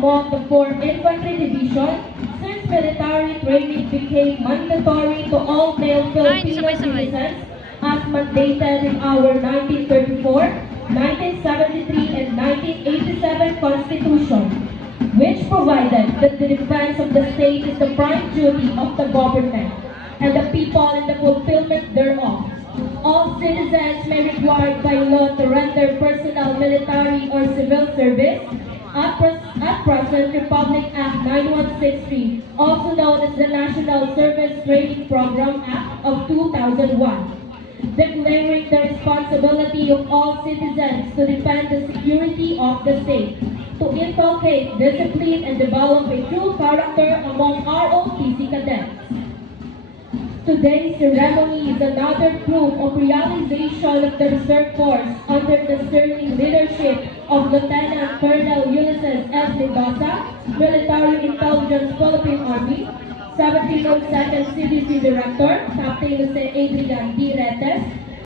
among the 4 infantry division since military training became mandatory to all male Filipino citizens as mandated in our 1934, 1973, and 1987 Constitution, which provided that the defense of the state is the prime duty of the government and the people in the fulfillment thereof. All citizens may required by law to render personal, military, or civil service. At present, Republic Act 9163, also known as the National Service Training Program Act of 2001, declaring the responsibility of all citizens to defend the security of the state, to inculcate discipline and develop a true character among ROTC cadets. Today's ceremony is another proof of realization of the Reserve Force under the sterling leadership of Lieutenant Colonel Ulysses S. Mendoza, Military Intelligence Philippine Army, 1702nd CDC Director, Captain Jose Adrian D. Retes,